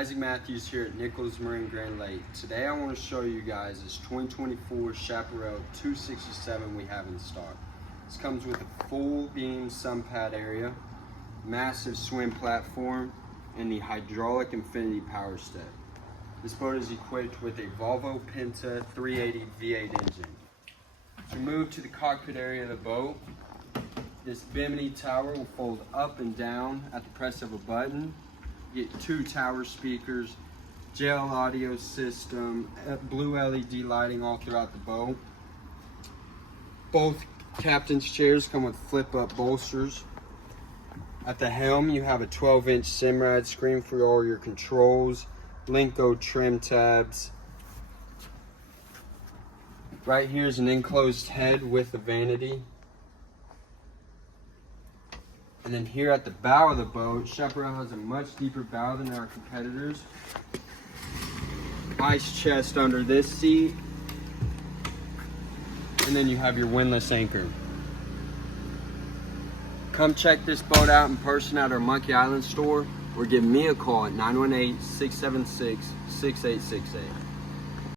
Isaac Matthews here at Nichols Marine Grand Lake. Today I want to show you guys this 2024 Chaparral 267 we have in stock. This comes with a full beam sun pad area, massive swim platform, and the hydraulic infinity power step. This boat is equipped with a Volvo Penta 380 V8 engine. To move to the cockpit area of the boat, this bimini tower will fold up and down at the press of a button. You get 2 tower speakers, gel audio system, blue LED lighting all throughout the boat. Both captain's chairs come with flip-up bolsters. At the helm, you have a 12-inch Simrad screen for all your controls, Linko trim tabs. Right here is an enclosed head with a vanity. And then here at the bow of the boat, Chaparral has a much deeper bow than our competitors. Ice chest under this seat. And then you have your windlass anchor. Come check this boat out in person at our Monkey Island store or give me a call at 918-676-6868.